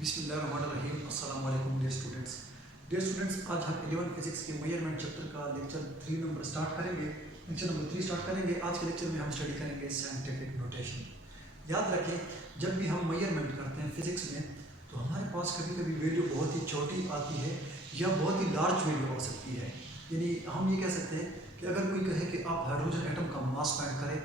बिस्मिल्लाहिर्रहमानिर्रहीम। अस्सलाम वालेकुम डियर स्टूडेंट्स, आज हम 11 फिजिक्स के मेजरमेंट चैप्टर का लेक्चर 3 नंबर स्टार्ट करेंगे। लेक्चर नंबर 3 स्टार्ट करेंगे। आज के लेक्चर में हम स्टडी करेंगे साइंटिफिक नोटेशन। याद रखें, जब भी हम मेजरमेंट करते हैं फिजिक्स में, तो हमारे पास कभी कभी वैल्यू बहुत ही छोटी आती है या बहुत ही लार्ज वैल्यू हो सकती है। यानी हम ये कह सकते हैं कि अगर कोई कहे कि आप हाइड्रोजन एटम का मास फाइंड करें,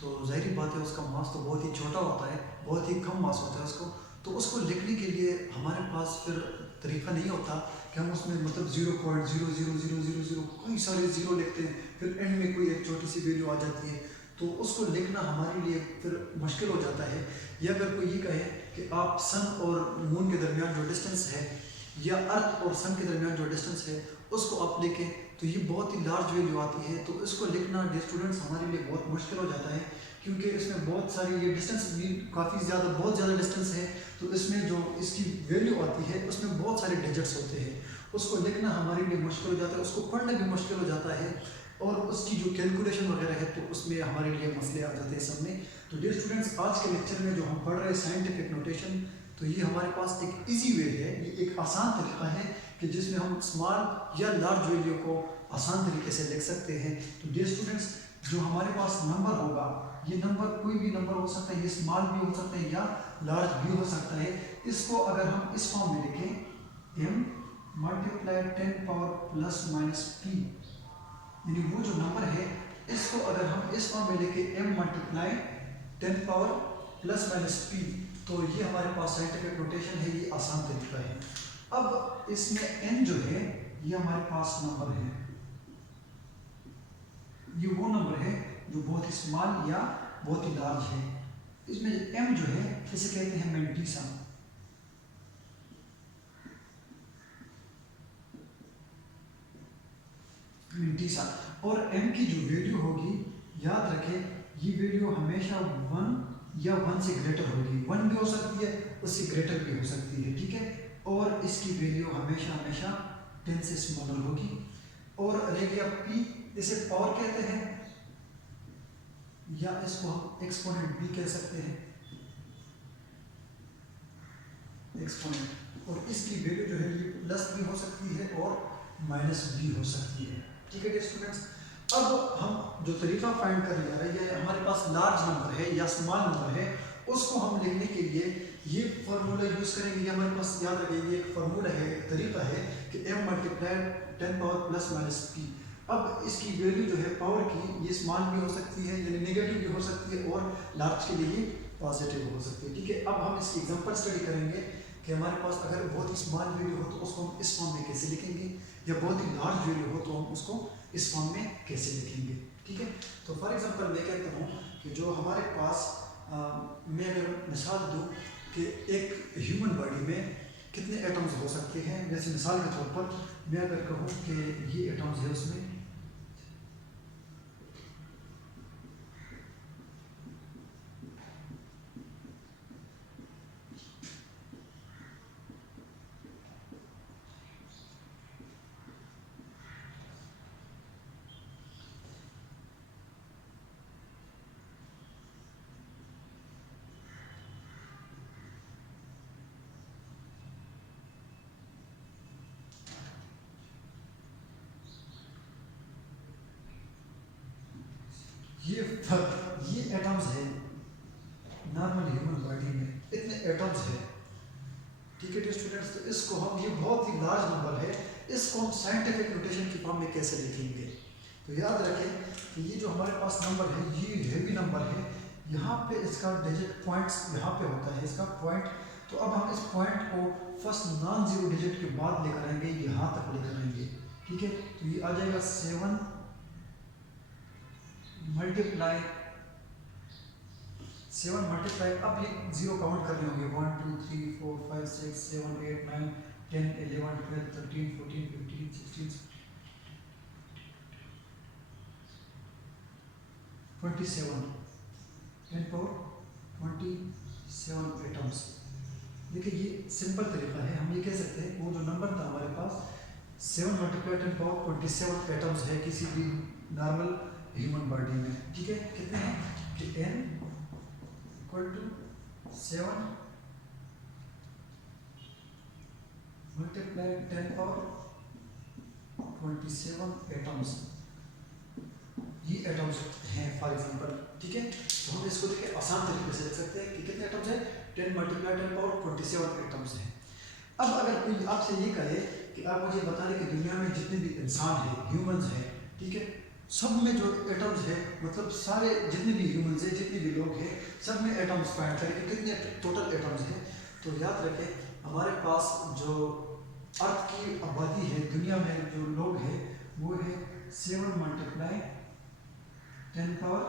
तो जाहिर बात है उसका मास तो बहुत ही छोटा होता है, बहुत ही कम मास होता है उसको। तो उसको लिखने के लिए हमारे पास फिर तरीका नहीं होता कि हम उसमें मतलब 0.00000 कई सारे ज़ीरो लिखते हैं, फिर एंड में कोई एक छोटी सी वैल्यू आ जाती है, तो उसको लिखना हमारे लिए फिर मुश्किल हो जाता है। या अगर कोई ये कहे कि आप सन और मून के दरमियान जो डिस्टेंस है या अर्थ और सन के दरमियान जो डिस्टेंस है उसको आप लिखें, तो ये बहुत ही लार्ज वैल्यू आती है। तो इसको लिखना डियर स्टूडेंट्स हमारे लिए बहुत मुश्किल हो जाता है, क्योंकि इसमें बहुत सारी ये डिस्टेंस भी काफ़ी ज़्यादा बहुत ज़्यादा डिस्टेंस है। तो इसमें जो इसकी वैल्यू आती है उसमें बहुत सारे डिजिट्स होते हैं, उसको लिखना हमारे लिए मुश्किल हो जाता है, उसको पढ़ना भी मुश्किल हो जाता है, और उसकी जो कैलकुलेशन वगैरह है तो उसमें हमारे लिए मसले आ जाते हैं सब में। तो डियर स्टूडेंट्स, आज के लेक्चर में जो हम पढ़ रहे हैं साइंटिफिक नोटेशन, तो ये हमारे पास एक इजी वे है, ये एक आसान तरीका है कि जिसमें हम स्मॉल या लार्ज वैल्यू को आसान तरीके से लिख सकते हैं। तो डियर स्टूडेंट्स, जो हमारे पास नंबर होगा, ये नंबर कोई भी नंबर हो सकता है, ये स्मॉल भी हो सकता है या लार्ज भी हो सकता है। इसको अगर हम इस फॉर्म में लिखें, m multiply 10 power plus minus p, यानी वो जो नंबर है इसको अगर हम इस फॉर्म में लिखें m multiply 10 power plus minus p, तो ये हमारे पास साइंटिफिक नोटेशन है, ये आसान तरीका है। अब इसमें n जो है ये हमारे पास नंबर है, ये वो नंबर है जो बहुत ही स्मॉल या बहुत ही लार्ज है। इसमें m जो है इसे कहते हैं मेंटिसा। मेंटिसा और m की जो वैल्यू होगी, याद रखें ये वैल्यू हमेशा 1 या 1 से ग्रेटर होगी, 1 भी हो सकती है, उससे ग्रेटर भी हो सकती है, ठीक है। और इसकी वैल्यू हमेशा हमेशा 10 से स्मॉलर होगी। और रह गया p, इसे पावर कहते हैं या इसको हम एक्सपोनेंट भी कह सकते हैं, एक्सपोनेंट। और इसकी वैल्यू जो है ये प्लस भी हो सकती है और माइनस भी हो सकती है, ठीक है स्टूडेंट्स। अब हम जो तरीका फाइंड कर लिया है, ये हमारे पास लार्ज नंबर है या स्मॉल नंबर है, उसको हम लिखने के लिए ये फार्मूला यूज करेंगे। ये हमारे पास याद रखिए, ये एक फार्मूला है, एक तरीका है कि m multiply 10 power plus minus p। अब इसकी वैल्यू जो है पावर की, ये स्मॉल भी हो सकती है यानी नेगेटिव भी हो सकती है, और लार्ज के लिए पॉजिटिव हो सकती है, ठीक है। अब हम इसकी एग्जांपल स्टडी करेंगे कि हमारे पास अगर बहुत ही स्मॉल वैल्यू हो तो उसको हम इस फॉर्म में कैसे लिखेंगे, या बहुत ही लार्ज वैल्यू हो तो हम उसको इस फॉर्म में कैसे लिखेंगे, ठीक है। तो फॉर एग्जांपल मैं कहता हूँ कि जो हमारे पास मैं अगर मिसाल दूँ कि एक ह्यूमन बॉडी में कितने एटम्स हो सकते हैं, जैसे मिसाल के तौर पर मैं अगर कहूँ कि ये एटम्स है, उसमें ये एटम्स है नॉर्मल ह्यूमन बॉडी में, इतने एटम्स है, ठीक है स्टूडेंट्स। तो इसको हम, ये बहुत ही लार्ज नंबर है, इसको हम साइंटिफिक नोटेशन की फॉर्म में कैसे लिखेंगे। तो याद रखें कि ये जो हमारे पास नंबर है ये हैवी नंबर है, यहाँ पे इसका डिजिट पॉइंट्स यहाँ पे होता है इसका पॉइंट। तो अब हम इस पॉइंट को फर्स्ट नॉन जीरो डिजिट के बाद लेकर आएंगे, यहाँ तक लेकर आएंगे, ठीक है। तो ये आ जाएगा 7 मल्टीप्लाई अब ये जीरो काउंट करने होंगे, 1 2 3 4 5 6 7 8 9 10 11 12 13 14 15 16 27, 10 पावर 27 एटम्स। देखिए ये सिंपल तरीका है, हम ये कह सकते हैं वो जो नंबर था हमारे पास 7 मल्टीप्लाई 10 पावर 27 एटम्स है किसी भी नॉर्मल ह्यूमन बॉडी में, ठीक है। कितने हैं कि n equal to 7 multiply 10 power 27 atoms, ये एटम्स हैं फॉर एग्जांपल, ठीक है। तो हम इसको देखिए आसान तरीके से लिख सकते हैं कि कितने एटम्स हैं, 10 मल्टीप्लाई 10 पावर 27 एटम्स हैं। अब अगर कोई आपसे ये कहे कि आप मुझे बता दें कि दुनिया में जितने भी इंसान हैं, ह्यूमंस हैं, ठीक है, सब में जो एटम्स है, मतलब सारे जितने भी ह्यूमंस हैं, जितने भी लोग हैं, सब में एटम्स फाइंड करें कि कितने टोटल एटम्स हैं। तो याद रखें हमारे पास जो अर्थ की आबादी है, दुनिया में जो लोग हैं, वो है 7 मल्टीप्लाई 10 पावर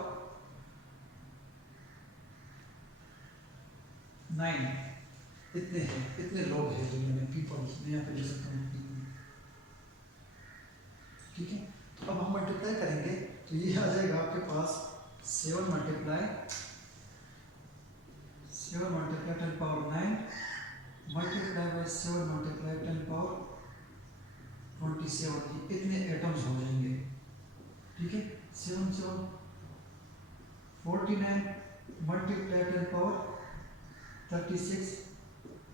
9, इतने हैं, इतने लोग हैं दुनिया में, पीपल, मैं यहाँ पे लिख सकता हूँ people, ठीक है। तो अब हम मल्टीप्लाई करेंगे तो ये आ जाएगा आपके पास 7 multiply 10 power 9 multiply by 7 multiply 10 power 27, इतने एटम्स हो जाएंगे, ठीक है। 7 7 49 मल्टीप्लाई 10 पावर 36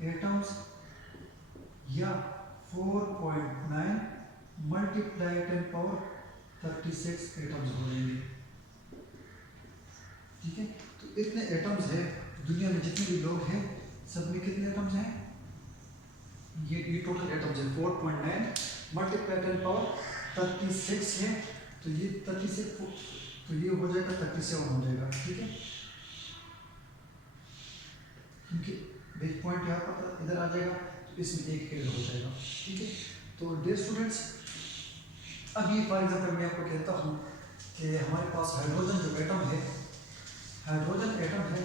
एटम्स, या 4.9 मल्टीप्लाई 10 पावर 36 एटम्स हो जाएंगे, ठीक है। तो इतने एटम्स है दुनिया में, जितने भी लोग हैं सब में कितने एटम्स हैं, ये टोटल एटम्स है 4.9 मल्टीप्लाई 10 पावर 36 है, तो ये 36, तो ये हो जाएगा 37 हो जाएगा, ठीक है, क्योंकि बिग पॉइंट यहाँ पर इधर आ जाएगा, तो इसमें एक एड हो जाएगा, ठीक है। तो डियर स्टूडेंट्स, अभी फॉर एग्जाम्पल मैं आपको कहता हूँ कि हमारे पास हाइड्रोजन जो एटम है, हाइड्रोजन एटम है,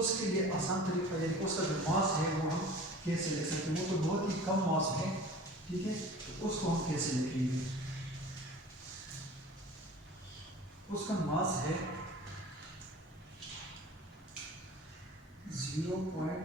उसके लिए आसान तरीका, यानी उसका जो मास है वो हम कैसे लिख सकते हैं, वो तो बहुत ही कम मास है, ठीक है। तो उसको हम कैसे लिखेंगे, उसका मास है 0.000,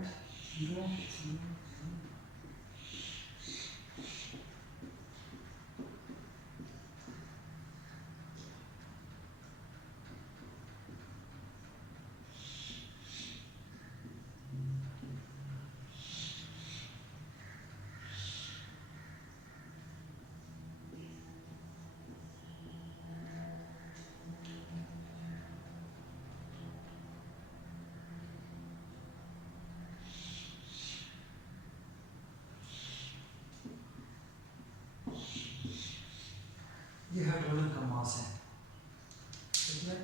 ये हाइड्रोजन का मास है, ठीक है।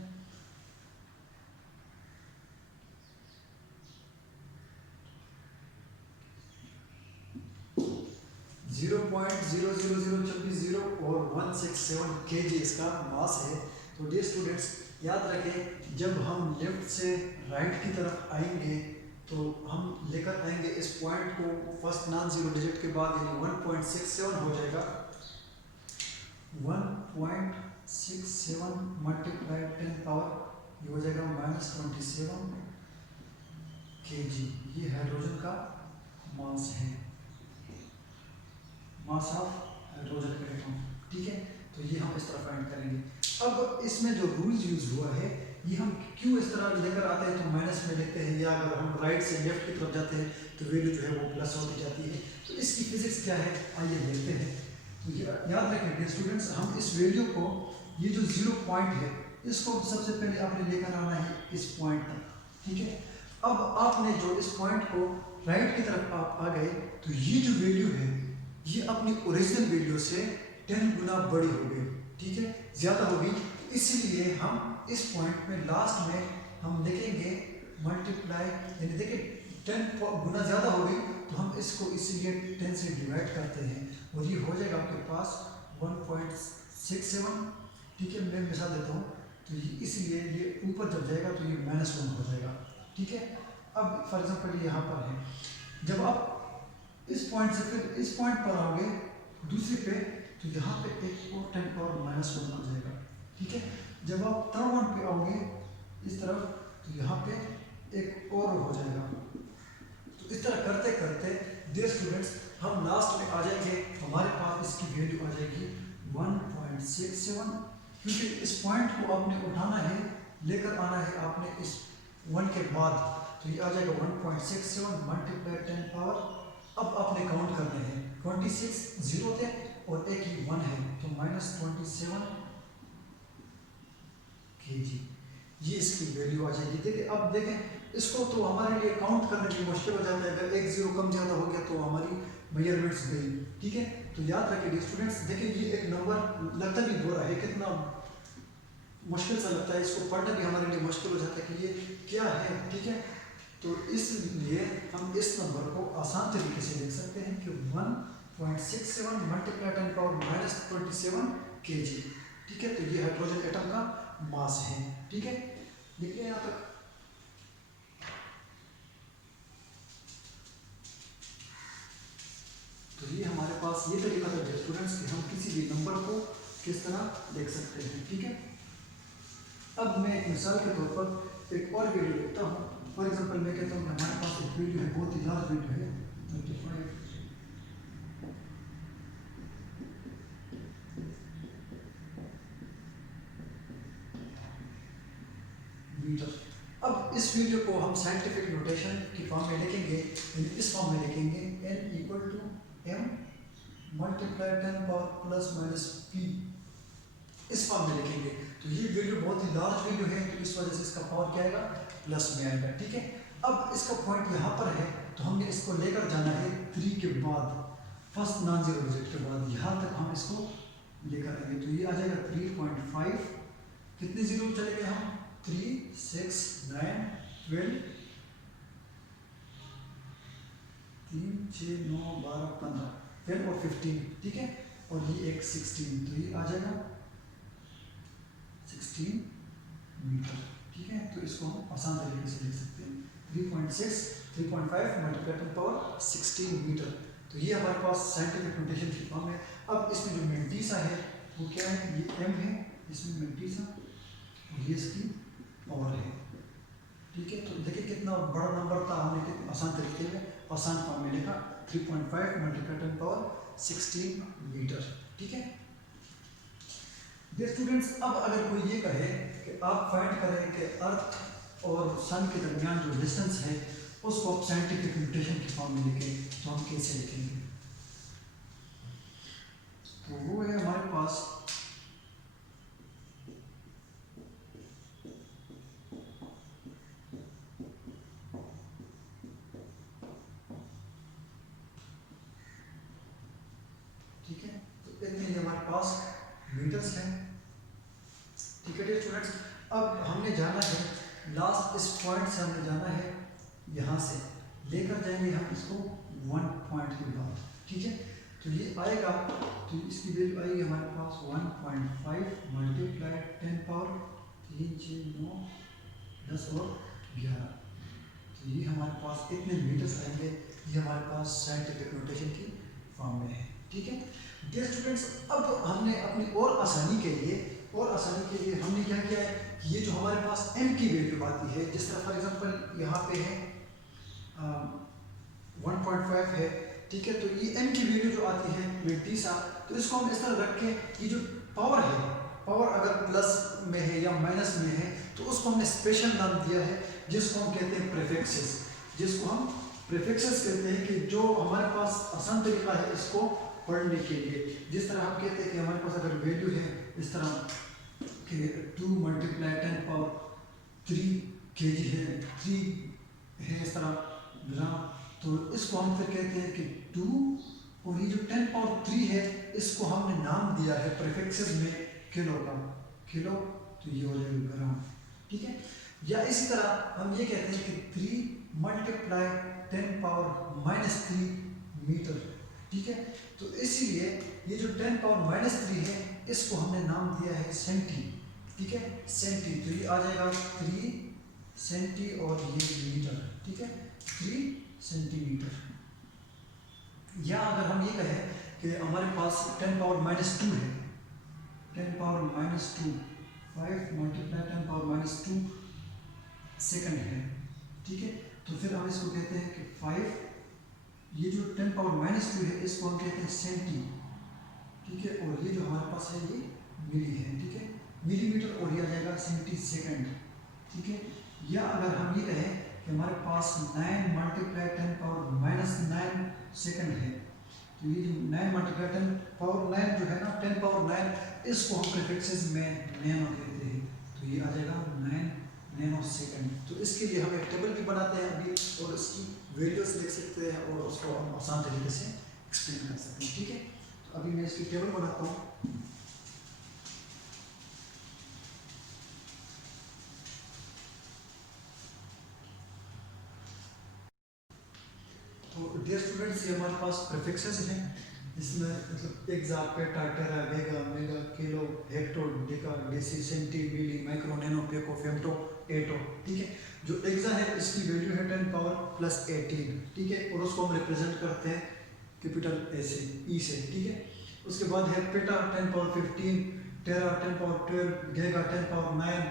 0.000260 और 167 kg इसका मास है। तो डियर स्टूडेंट्स, याद रखें जब हम लेफ्ट से राइट की तरफ आएंगे तो हम लेकर आएंगे इस पॉइंट को फर्स्ट नॉन जीरो डिजिट के बाद, यानी 1.67 हो जाएगा, 1.67 मल्टीप्लाई 10 पावर, ये हो जाएगा -27 kg, ये हाइड्रोजन का मास है, मास ऑफ हाइड्रोजन एटम, ठीक है। तो ये हम इस तरह फाइंड करेंगे। अब इसमें जो रूल यूज हुआ है, ये हम क्यों इस तरह लेकर आते हैं, तो माइनस में लिखते हैं, या अगर हम राइट से लेफ्ट की तरफ जाते हैं तो वैल्यू जो है वो प्लस होती जाती है। तो इसकी फिजिक्स क्या है, आइए देखते हैं। तो याद रखें डियर स्टूडेंट्स, हम इस वैल्यू को, ये जो 0 पॉइंट है, इसको सबसे पहले आपने लेकर आना है इस पॉइंट तक, ठीक है। अब आपने जो इस पॉइंट को राइट की तरफ आप आ गए, तो ये जो वैल्यू है ये अपनी ओरिजिनल वैल्यू से 10 गुना बड़ी हो गई, ठीक है, ज़्यादा हो गई। इसलिए हम इस पॉइंट में लास्ट में हम लिखेंगे मल्टीप्लाई, यानी देखिए 10 गुना ज़्यादा हो गई, तो हम इसको इसीलिए 10 से डिवाइड करते हैं, और ये हो जाएगा आपके पास 1.67, ठीक है। मैं मिसाल देता हूँ, तो ये इसलिए ये ऊपर जब जाएगा तो ये -1 हो जाएगा, ठीक है। अब फॉर एग्जाम्पल यहाँ पर है, जब आप इस पॉइंट से फिर इस पॉइंट पर आओगे दूसरे पे, तो यहाँ पे एक और 10 पावर -1 हो जाएगा, ठीक है। जब आप थर्ड वन पे आओगे इस तरफ, तो यहाँ पे एक और हो जाएगा। तो इस तरह करते करते डियर स्टूडेंट्स, हम लास्ट में आ जाएंगे, हमारे पास इसकी वैल्यू आ जाएगी 1.67, क्योंकि इस पॉइंट को आपने उठाना है, लेकर आना है आपने इस 1 के बाद, तो ये आ जाएगा 1.67 मल्टीप्लाई 10 पावर अब आपने काउंट करने हैं, 26 जीरो थे और एक ही 1 है, तो -27 kg ये इसकी वैल्यू आ जाएगी। देखिए अब देखें इसको तो हमारे लिए काउंट करने की मुश्किल हो जाता है, अगर एक जीरो कम ज़्यादा हो गया तो हमारी मेजरमेंट्स गई, ठीक है। तो याद रखिए स्टूडेंट्स, देखिए ये एक नंबर लगता भी बुरा है, कितना मुश्किल सा लगता है, इसको पढ़ना भी हमारे लिए मुश्किल हो जाता है कि ये क्या है, ठीक है। तो इसलिए हम इस नंबर को आसान तरीके से लिख सकते हैं कि 1.67 मल्टीप्लाई 10 पावर -27 kg, ठीक है। तो ये हाइड्रोजन एटम का मास है, ठीक है। देखिए यहाँ तक तो ये हमारे पास ये तरीका था स्टूडेंट्स कि हम किसी भी नंबर को किस तरह लिख सकते हैं, ठीक है। अब मैं एक मिसाल के तौर पर एक और वैल्यू लिखता हूँ। फॉर एग्जांपल मैं कहता हूँ हमारे पास एक वैल्यू है, बहुत ही लार्ज वैल्यू है 35 मीटर। अब इस वैल्यू को हम साइंटिफिक नोटेशन की फॉर्म में लिखेंगे, यानी इस फॉर्म में लिखेंगे n = m multiply 10 power +- p, इस फॉर्म में लिखेंगे। तो ये वैल्यू बहुत ही लार्ज वैल्यू है, तो इस वजह से इसका पावर क्या आएगा, प्लस में आएगा, ठीक है। अब इसका पॉइंट यहाँ पर है, तो हमने इसको लेकर जाना है 3 के बाद, फर्स्ट नॉन जीरो डिजिट के बाद, यहाँ तक हम इसको लेकर आएंगे। तो ये आ जाएगा 3.5, कितने जीरो चले गए हम, 3, 6, 9, 12, 3, 6, 9, 12, 15, 10 और 15, ठीक है। और ये एक 16, तो ये आ जाएगा 16 मीटर, ठीक है। तो इसको हम आसान तरीके से लिख सकते हैं 3.5 मल्टीप्लाई 10 पावर 16 मीटर। तो ये हमारे पास साइंटिफिक नोटेशन की फॉर्म है। अब इसमें जो मेंटीसा है वो क्या है, ये m है, इसमें मेंटीसा और ये इसकी पावर है, ठीक है। तो देखिए कितना बड़ा नंबर था, हमने कितने आसान तरीके में आसान फॉर्म में लिखा 3.5 मल्टीप्लाई 10 पावर 16 मीटर, ठीक है। स्टूडेंट्स, अब अगर कोई ये कहे कि आप फाइंड करें कि अर्थ और सन के दरमियान जो डिस्टेंस है उसको आप साइंटिफिक नोटेशन की फॉर्म में लिखें, तो हम कैसे लिखेंगे। तो वो है हमारे पास ठीक है, तो इतने हमारे पास मीटर्स हैं, ठीक है स्टूडेंट्स। अब हमने जाना है लास्ट, इस पॉइंट से हमने जाना है, यहाँ से लेकर जाएंगे हम इसको 1 पॉइंट के बाद, ठीक है। तो ये आएगा, तो इसकी वैल्यू आएगी हमारे पास 1.5 मल्टीप्लाई 10 पावर 3, 6, 9, 10 और 11। तो ये हमारे पास इतने मीटर्स आएंगे, ये हमारे पास साइंटिफिक नोटेशन की फॉर्म में है, ठीक है। डियर स्टूडेंट्स, अब हमने अपनी और आसानी के लिए हमने क्या किया है, ये जो हमारे पास m की वैल्यू आती है, जिस तरह फॉर एग्जांपल यहाँ पे है 1.5 है, ठीक है। तो ये m की वैल्यू जो आती है मेंटीसा, तो इसको हम इस तरह रख के, ये जो पावर है, पावर अगर प्लस में है या माइनस में है, तो उसको हमने स्पेशल नाम दिया है, जिसको हम कहते हैं प्रीफिक्सेस, कहते हैं, कि जो हमारे पास आसान तरीका है इसको पढ़ने के लिए। जिस तरह हम कहते हैं कि हमारे पास अगर वैल्यू है इस तरह कि 2 मल्टीप्लाई 10 पावर 3 kg है, 3 है इस तरह ग्राम, तो इसको हम फिर कहते हैं कि 2, और ये जो 10 पावर 3 है इसको हमने नाम दिया है प्रीफिक्सेस में किलो का, किलो, तो ये हो जाएगा ग्राम, ठीक है। या इसी तरह हम ये कहते हैं कि 3 मल्टीप्लाई 10 पावर -3 मीटर, ठीक है। तो इसीलिए ये जो 10 पावर -3 है इसको हमने नाम दिया है सेंटी, ठीक है, सेंटी। तो ये आ जाएगा 3 सेंटी और ये मीटर, ठीक है, 3 सेंटीमीटर। या अगर हम ये कहें कि हमारे पास 10 पावर -2 है, 10 पावर -2, 5 मल्टीप्लाई 10 पावर -2 सेकंड है, ठीक है। तो फिर हम इसको कहते हैं कि 5, ये जो 10 पावर -2 है इसको हम कहते हैं सेंटी, ठीक है। और ये जो हमारे पास है ये मिली है, ठीक है, मिलीमीटर, और ये आ जाएगा सेंटी सेकंड, ठीक है। या अगर हम ये कहें कि हमारे पास 9 मल्टीप्लाई 10 पावर माइनस 9 सेकंड है। तो ये जो 9 मल्टीप्लाई 10 पावर 9 जो है ना 10 पावर 9 इसको हम प्रीफिक्सेस में नैनो कहते हैं। तो ये आ जाएगा 9 नैनो सेकंड। तो इसके लिए हम एक टेबल भी बनाते हैं अभी और इसकी वैल्यूज लिख सकते हैं और उसको हम आसान तरीके से एक्सप्लेन कर सकते हैं। ठीक है, तो अभी मैं इसकी टेबल बनाता हूँ। तो डियर स्टूडेंट्स, ये हमारे पास प्रीफिक्सेस हैं, इसमें मतलब exa, peta, tera, vega, mega, kilo, hecto, deca, deci, centi, milli, micro, nano, pico, femto, atto. ठीक है, जो एग्जा है इसकी वैल्यू है 10 पावर प्लस 18। ठीक है, और उसको हम रिप्रेजेंट करते हैं कैपिटल ए से, ई से। ठीक है, उसके बाद है पेटा 10 पावर 15, टेरा 10 पावर 12, गेगा 10 power 9,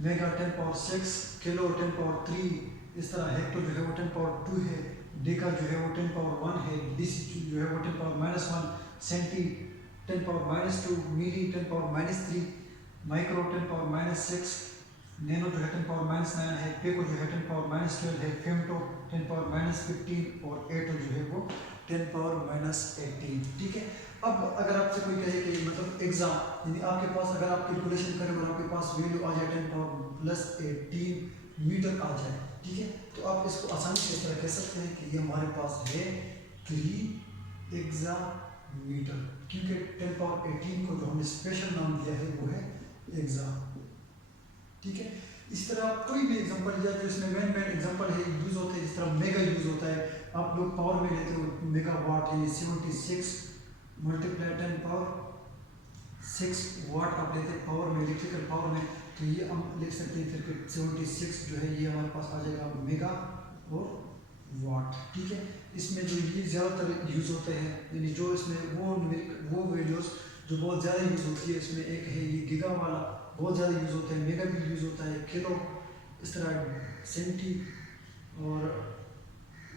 mega 10 power 6, kilo 10 power 3। इस तरह हेक्टो जो है वो 10 पावर 2 है, डेका जो है वो 10 पावर 1 है, डीसी जो है वो 10 पावर -1, सेंटी 10 पावर -2, मिली 10 पावर -3, माइक्रो 10 पावर -6, नैनो जो है 10 पावर -9 है, पेको जो है 10 पावर -12 है, फेम्टो 10 पावर -15 और एटो जो है वो 10 पावर -18। ठीक है, अब अगर आपसे कोई कहे कि मतलब एग्जाम यानी आपके पास अगर आप कैलकुलेशन करें और आपके पास वैल्यू आ जाए 10 पावर +18 मीटर आ जाए, ठीक है, तो आप इसको आसानी से इस तरह कह सकते हैं कि ये हमारे पास है 3 एग्जा मीटर, क्योंकि 10 पावर 18 को जो हमने स्पेशल नाम दिया है वो है एग्जा। ठीक है, इस तरह आप कोई भी एग्जांपल लिया जो इसमें मेन एग्जांपल है यूज होते हैं, जिस तरह मेगा यूज होता है, आप लोग पावर में लेते हो मेगा वाट, यानी 76 मल्टीप्लाई 10 पावर 6 वाट आप लेते हैं पावर में, इलेक्ट्रिकल पावर में। तो ये हम लिख सकते हैं फिर 76 जो है ये हमारे पास आ जाएगा मेगा और वाट। ठीक है, इसमें जो ये ज़्यादातर यूज़ होते हैं, यानी जो इसमें वो वैल्यूज़ जो बहुत ज़्यादा यूज़ होती है, इसमें एक है ये गीगा वाला बहुत ज़्यादा यूज़ होता है, मेगा भी यूज़ होता है, किलो, इस तरह सेंटी, और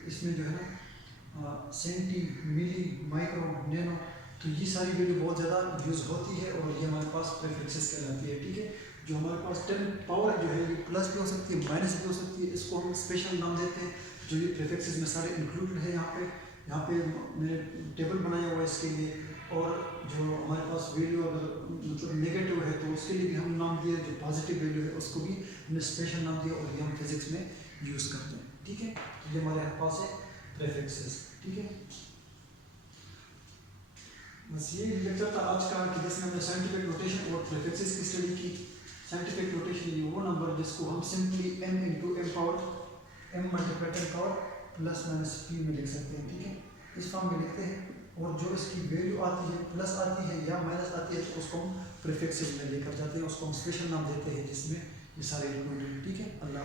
इसमें जो है ना सेंटी, मिली, माइक्रो, नैनो। तो ये सारी वैल्यू बहुत ज़्यादा यूज़ होती है और ये हमारे पास प्रीफिक्सेस कहलाती है। ठीक है, जो हमारे पास 10 पावर जो है ये प्लस भी हो सकती है, माइनस भी हो सकती है, इसको हम स्पेशल नाम देते हैं, जो ये प्रीफिक्सेस में सारे इंक्लूडेड है। यहाँ पे मैंने टेबल बनाया हुआ है इसके लिए, और जो हमारे पास वैल्यू अगर मतलब नेगेटिव है तो उसके लिए भी हम नाम दिया, जो पॉजिटिव वैल्यू है उसको भी हमने स्पेशल नाम दिया और ये हम फिजिक्स में यूज़ करते हैं। ठीक है, तो ये हमारे पास है प्रीफिक्सेस। ठीक है, बस ये लेक्चर था आज का कि जिसमें हमने साइंटिफिक नोटेशन और प्रीफिक्सेस की स्टडी की। साइंटिफिक नोटेशन ये वो नंबर जिसको हम simply m into m power m multiply 10 power +-p में लिख सकते हैं। ठीक है, इस फॉर्म में लिखते हैं, और जो इसकी वैल्यू आती है प्लस आती है या माइनस आती है तो उसको हम प्रीफिक्सेस में लेकर जाते हैं, उसको हम स्पेशल नाम देते हैं जिसमें ये सारे इंक्लूडेड। ठीक है, अल्लाह।